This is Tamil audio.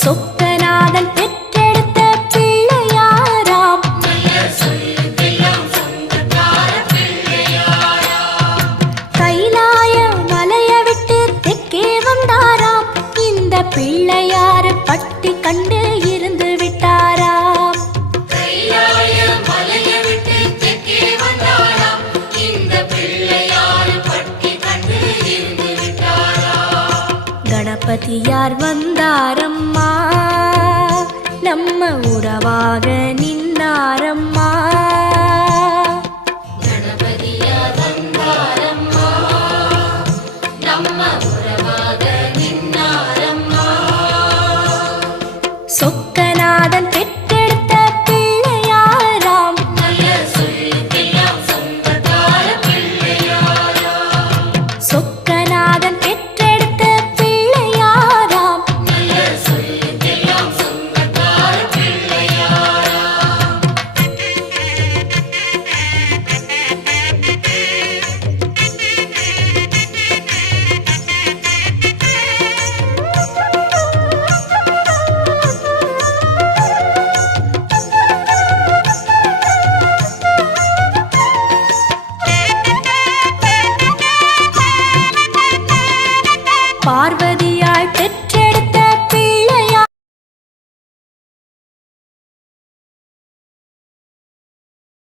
சொக்கநாதன் பெற்றெடுத்த பிள்ளையாராம். கைலாய மலைய விட்டு தெற்கே வந்தாராம். இந்த பிள்ளையாரு பட்டி கண்டு இருந்து விட்டாராம். கணபதியார் வந்தாரம்மா, நம்ம உறவாக நின்னாரம்மா. கணபதியார் வந்தாரம்மா, நம்ம உறவாக நின்னாரம்மா. சொக்கநாதன் பெற்றெடுத்த பிள்ளையாராம். சொக்கநாதன் பெற்றெடுத்த பிள்ளையாராம். பார்வதியாள் பெற்ற